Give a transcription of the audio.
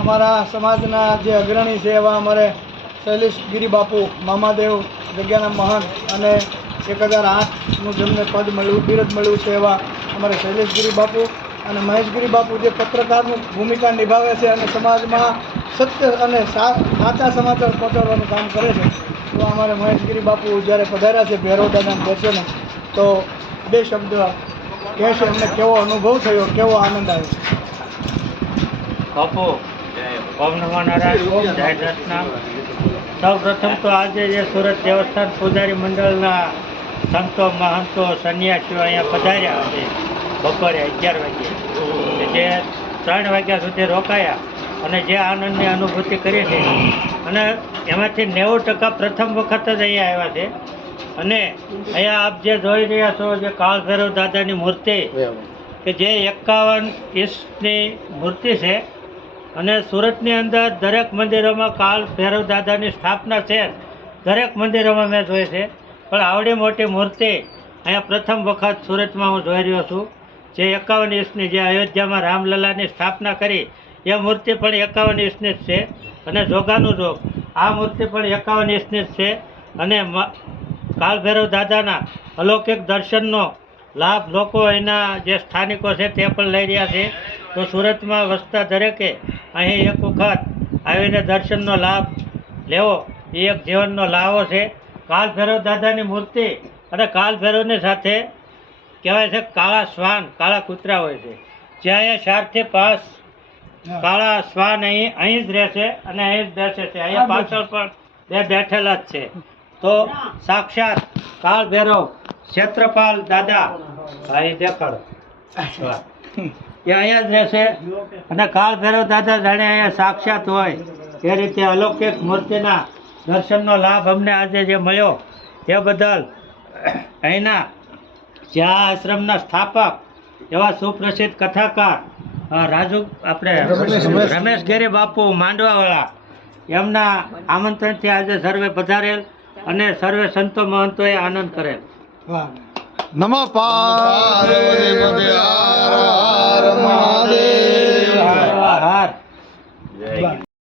અમારા સમાજના જે અગ્રણી છે એવા અમારે શૈલેષ ગિરી બાપુ મામાદેવ જગ્યાના મહંત અને 1008નું જેમને પદ મળ્યું બિરુદ મળ્યું છે એવા અમારે શૈલેષ ગિરી બાપુ અને મહેશ ગિરી બાપુ જે પત્રકારની ભૂમિકા નિભાવે છે અને સમાજમાં સત્ય અને સાચા સમાચાર પહોંચાડવાનું કામ કરે છે. તો અમારે મહેશ ગિરી બાપુ જ્યારે પધાર્યા છે ભૈરવ દાદાના દર્શને તો બે શબ્દ કહેશે અમને કેવો અનુભવ થયો, કેવો આનંદ આવ્યો. બાપુ ઓમ નમો નારાયણ, જય દર્શના. સૌ પ્રથમ તો આજે જે સુરત દેવસ્થાન પૂજારી મંડળના સંતો મહંતો સંન્યાસીઓ અહીંયા પધાર્યા છે બપોરે 11 વાગ્યે, જે 3 વાગ્યા સુધી રોકાયા અને જે આનંદની અનુભૂતિ કરી છે અને એમાંથી 90% પ્રથમ વખત જ અહીંયા આવ્યા છે. અને અહીંયા આપ જે જોઈ રહ્યા છો જે કાળ ભૈરવ દાદાની મૂર્તિ કે જે 51 ઇંચની મૂર્તિ છે અને સુરતની અંદર દરેક મંદિરોમાં કાળ ભૈરવ દાદાની સ્થાપના છે, દરેક મંદિરોમાં મેં જોઈ છે, પણ આવડી મોટી મૂર્તિ અહીંયા પ્રથમ વખત સુરતમાં હું જોઈ રહ્યો છું. જે 51 ઇંચની જે અયોધ્યામાં રામલલ્લાની સ્થાપના કરી એ મૂર્તિ પણ 51 ઇંચની જ છે અને જોગાનું જોગ આ મૂર્તિ પણ 51 ઇંચની જ છે. અને કાળ ભૈરવ દાદાના અલૌકિક દર્શનનો લાભ લોકો એના જે સ્થાનિકો છે તે પણ લઈ રહ્યા છે. તો સુરતમાં વસતા દરેકે અહીં એક વખત આવીને દર્શનનો લાભ લેવો એ એક જીવનનો લાવો છે. કાળ ભૈરવ દાદાની મૂર્તિ અને કાળ ભૈરવની સાથે કહેવાય છે કાળા શ્વાન, કાળા કૂતરા હોય છે. જે અહીંયા 4 થી 5 કાળા શ્વાન અહીં જ રહેશે અને અહીં જ બેસે છે. અહીંયા પાછળ પણ બે બેઠેલા જ છે. તો સાક્ષાત કાળ ભૈરવ ક્ષેત્રપાલ દાદા અહીં દેખાડો એ અહીંયા જ રહેશે અને કાળ ભૈરવ દાદા જાણે અહીંયા સાક્ષાત હોય એ રીતે અલૌકિક મૂર્તિના દર્શનનો લાભ અમને આજે જે મળ્યો એ બદલ અહીંના જે આ આશ્રમના સ્થાપક એવા સુપ્રસિદ્ધ કથાકાર રાજુ રમેશ ગિરી બાપુ માંડવાવાળા એમના આમંત્રણથી આજે સર્વે પધારેલ અને સર્વે સંતો મહંતોએ આનંદ કરેલ. નમઃ પાર્વતી પતે હર હર મહાદેવ.